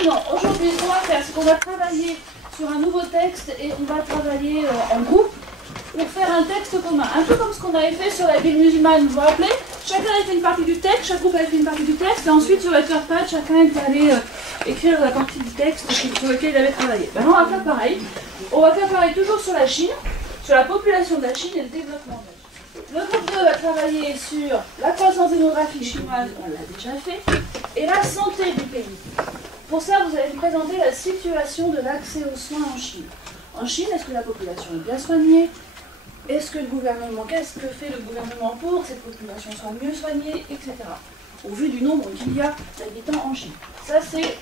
Maintenant, aujourd'hui, ce qu'on va faire, c'est qu'on va travailler sur un nouveau texte et on va travailler en groupe pour faire un texte commun. Un peu comme ce qu'on avait fait sur la ville musulmane, vous vous rappelez? Chacun avait fait une partie du texte, chaque groupe avait fait une partie du texte, et ensuite sur Etherpad, chacun était allé écrire la partie du texte sur laquelle il avait travaillé. Maintenant, on va faire pareil. On va faire pareil toujours sur la Chine, sur la population de la Chine et le développement de la Chine. Le groupe 2 va travailler sur la croissance démographique chinoise, on l'a déjà fait, et la santé du pays. Pour ça, vous allez me présenter la situation de l'accès aux soins en Chine. En Chine, est-ce que la population est bien soignée? Est-ce que le gouvernement, qu'est-ce que fait le gouvernement pour que cette population soit mieux soignée, etc. Au vu du nombre qu'il y a d'habitants en Chine. Ça, c'est...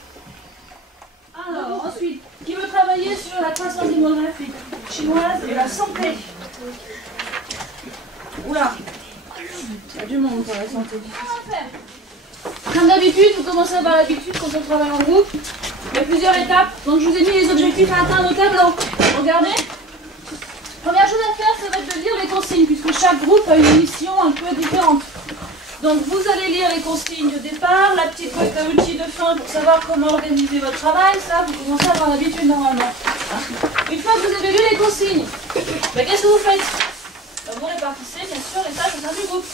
Alors, ensuite, qui veut travailler sur la croissance démographique chinoise et la santé? Oula, il y a du monde pour la santé. Comme d'habitude, vous commencez à avoir l'habitude quand on travaille en groupe. Il y a plusieurs étapes. Donc, je vous ai mis les objectifs à atteindre au tableau. Regardez. Première chose à faire, ça va être de lire les consignes, puisque chaque groupe a une mission un peu différente. Donc vous allez lire les consignes de départ, la petite boîte à outils de fin pour savoir comment organiser votre travail, ça vous commencez à avoir l'habitude normalement. Une fois que vous avez lu les consignes, qu'est-ce que vous faites? Vous répartissez bien sûr les tâches au sein du groupe.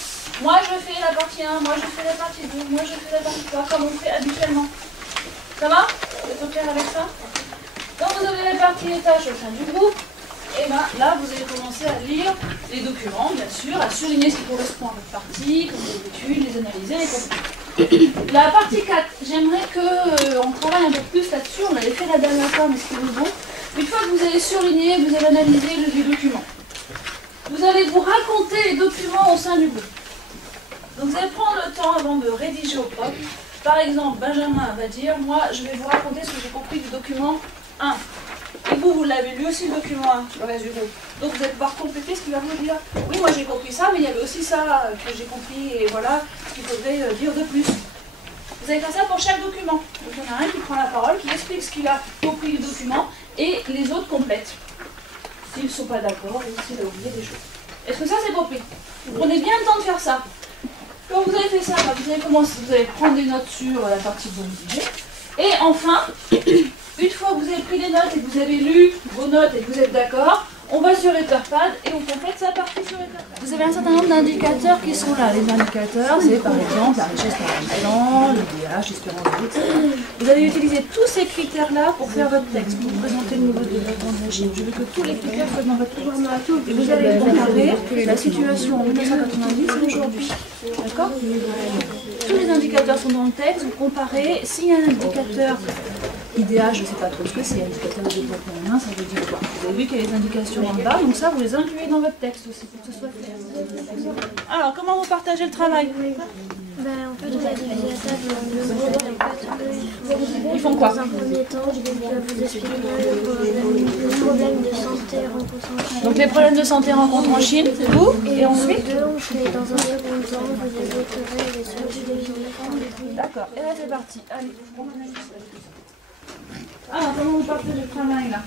Moi je fais la partie 1, moi je fais la partie 2, moi je fais la partie 3, comme on fait habituellement. Ça va? Vous êtes au clair avec ça? Quand vous avez réparti les tâches au sein du groupe, et bien là, vous allez commencer à lire les documents, bien sûr, à souligner ce qui correspond à votre partie, comme les études, les analyser, les comprendre. La partie 4, j'aimerais qu'on travaille un peu plus là-dessus. On l'avait fait la dernière fois, mais c'était bon. Une fois que vous avez surligné, vous avez analysé les documents. Vous allez vous raconter les documents au sein du groupe. Donc vous allez prendre le temps avant de rédiger au propre. Par exemple, Benjamin va dire, moi, je vais vous raconter ce que j'ai compris du document 1. Et vous l'avez lu aussi le document 1, le reste du groupe. Donc vous allez pouvoir compléter ce qu'il va vous dire. Oui, moi j'ai compris ça, mais il y avait aussi ça que j'ai compris, et voilà ce qu'il faudrait dire de plus. Vous allez faire ça pour chaque document. Donc il y en a un qui prend la parole, qui explique ce qu'il a compris du document, et les autres complètent. S'ils ne sont pas d'accord, ou s'il a oublié des choses. Est-ce que ça c'est compris? Vous prenez bien le temps de faire ça. Quand vous avez fait ça, vous allez commencer, vous allez prendre des notes sur la partie que vous rédigez. Et enfin, une fois que vous avez pris des notes et que vous avez lu vos notes et que vous êtes d'accord, on va sur Etherpad et on complète sa partie sur Etherpad. Vous avez un certain nombre d'indicateurs qui sont là. Les indicateurs, c'est par exemple la richesse par habitant, le DH, l'espérance de vie. Vous allez utiliser tous ces critères-là pour faire votre texte, pour présenter le niveau de développement de la Chine. Je veux que tous les critères soient dans votre texte. Et vous allez comparer la situation en 1990 et aujourd'hui. D'accord? Tous les indicateurs sont dans le texte, vous comparez. S'il y a un indicateur IDH, je ne sais pas trop ce que c'est, indicateur de développement humain, ça veut dire quoi? Vous avez vu qu'il y a des indications en bas, donc ça vous les incluez dans votre texte aussi pour que ce soit clair. Alors, comment vous partagez le travail? En fait, on a divisé la table en deux groupes. Ils font quoi? Dans un premier temps, je vais vous expliquer le problème de santé rencontrés en Chine. Donc les problèmes de santé rencontrés en Chine, c'est vous? Et ensuite on fait dans un second temps, vous évoquerez les solutions des gens. D'accord, et là c'est parti. Allez, on analyse ça. Alors, comment vous partagez le travail là?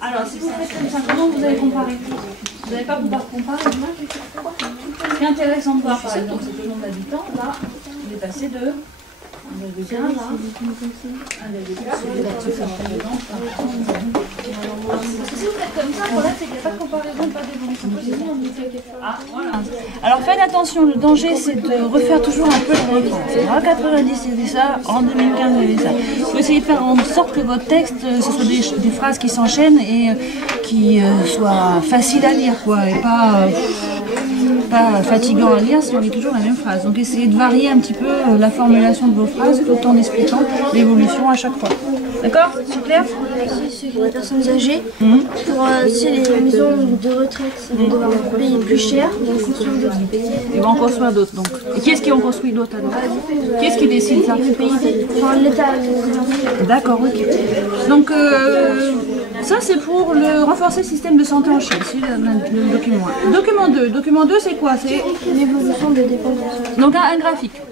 Alors, si vous faites comme ça, comment vous allez comparer? Vous n'allez pas pouvoir comparer. Ce qui est intéressant de voir, par exemple, c'est que le nombre d'habitants, là, il est passé de 1,15 là. 1,4, c'est ça représente. Parce que si vous faites comme ça, le problème c'est qu'il n'y a pas de comparaison, pas d'évolution. Ah, voilà. Alors faites attention, le danger c'est de refaire toujours un peu le refrain. C'est en 90 il y avait ça, en 2015 il y avait ça. Il faut essayer de faire en sorte que votre texte, ce soit des phrases qui s'enchaînent et qui soient faciles à lire, quoi, et pas fatigant à lire si on lit toujours la même phrase. Donc essayez de varier un petit peu la formulation de vos phrases tout en expliquant l'évolution à chaque fois. D'accord? C'est clair? Ici, pour les personnes âgées, pour les maisons de retraite, ils vont devoir payer plus cher, ils vont construire d'autres. Ils vont en construire d'autres donc. Et qui est-ce qui en construit d'autres alors? Qui est-ce qui décide ça? Enfin, l'État. D'accord, ok. Donc ça c'est pour renforcer le système de santé en Chine, c'est le document 1. Document 2. Document 2 c'est quoi? C'est L'évolution des dépenses. donc un graphique.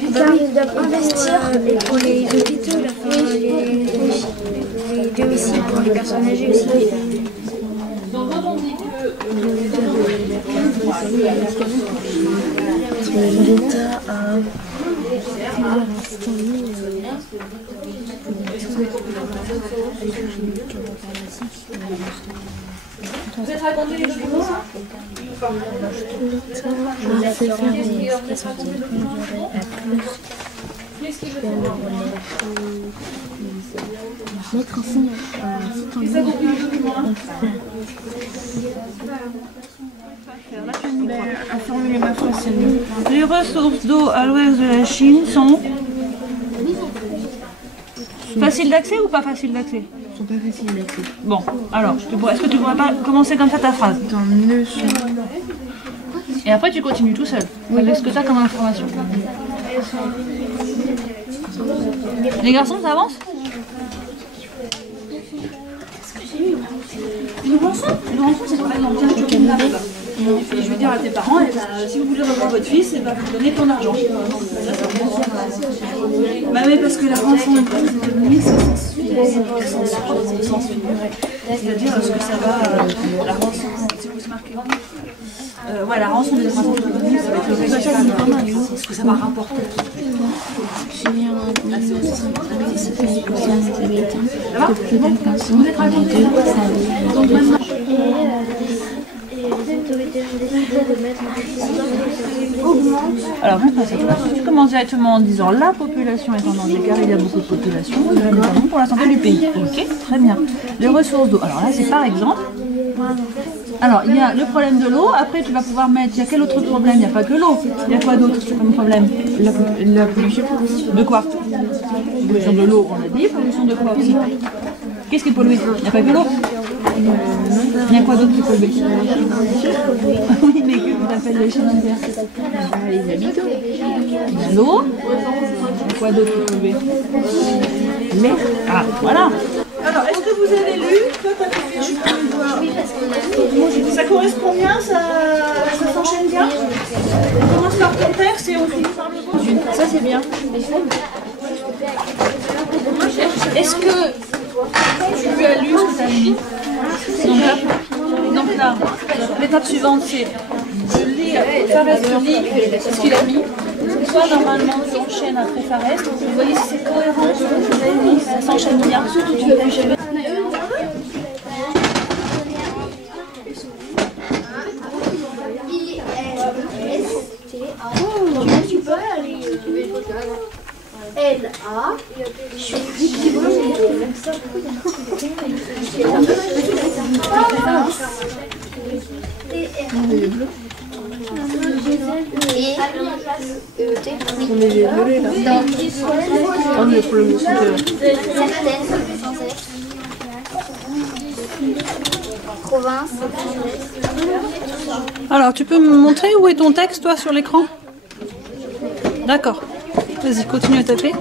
Ils doivent investir pour les hôpitaux, les domiciles pour les personnes âgées aussi. Donc quand on dit que L'État a Vous êtes raconté les jumeaux, ça? Qu'est-ce qu'il veut faire? Mettre en signe. Ça compris le document. Informer ma foi, c'est mieux. Les ressources d'eau à l'ouest de la Chine sont faciles d'accès ou pas faciles d'accès? Sont pas faciles d'accès. Bon, alors, est-ce que tu pourrais pas commencer comme ça ta phrase? Dans le son. Et après tu continues tout seul, avec ce que tu as comme information. Les garçons, ça avance? Une rançon, c'est par exemple, tiens, tu me l'arrives. Et je vais dire à tes parents, eh ben, si vous voulez revoir votre fils, eh ben, vous donnez ton argent. Ça, bah oui, parce que la rançon est de 1500 sens figuré. C'est-à-dire ce que ça va, la rançon, si vous marquez. Ouais, la rançon des enfants autonomes, ça va être le résultat, ce que ça va rapporter. J'ai mis en 1970, Vous êtes raconté. Donc maintenant, et les autorités ont décidé de mettre un système qui augmente. Alors, tu commences directement en disant la population est en danger car il y a beaucoup de population, notamment pour la santé du pays. Ok, très bien. Les ressources d'eau. Alors là, c'est par exemple. Alors, il y a le problème de l'eau. Après, tu vas pouvoir mettre. Il y a quel autre problème? Il n'y a pas que l'eau. Il y a quoi d'autre comme problème? La pollution. De quoi? Pollution de l'eau, on a dit. Pollution de quoi aussi? Qu'est-ce qui est pollué? Il n'y a pas que l'eau. Il y a quoi d'autre qui est pollué? Oui, mais que t'appelles les chaînes internes? Les habitants. Il y a l'eau. Il y a quoi d'autre qui est pollué? L'air. Ah, voilà. alors, est-ce que vous avez lu? Toi, t'as fait, je suis pas le voir. Ça correspond bien, ça s'enchaîne bien. On commence par ton texte et on finit par le vôtre. Ça c'est bien. Est-ce que tu as lu ce que tu as mis? Donc là, l'étape suivante, c'est je lis, Fares lit ce qu'il a mis. Soit normalement tu enchaînes après Fares, vous voyez si c'est cohérent ce que vous avez mis, ça s'enchaîne bien. Tu peux aller L-A. On est violets là. On est pour le mot Province. Alors, tu peux me montrer où est ton texte, toi, sur l'écran? D'accord. Vas-y, continue à taper.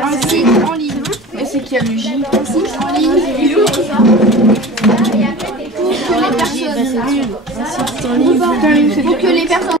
Un site en ligne. Et c'est qui a le J? Un site en ligne. Pour que les personnes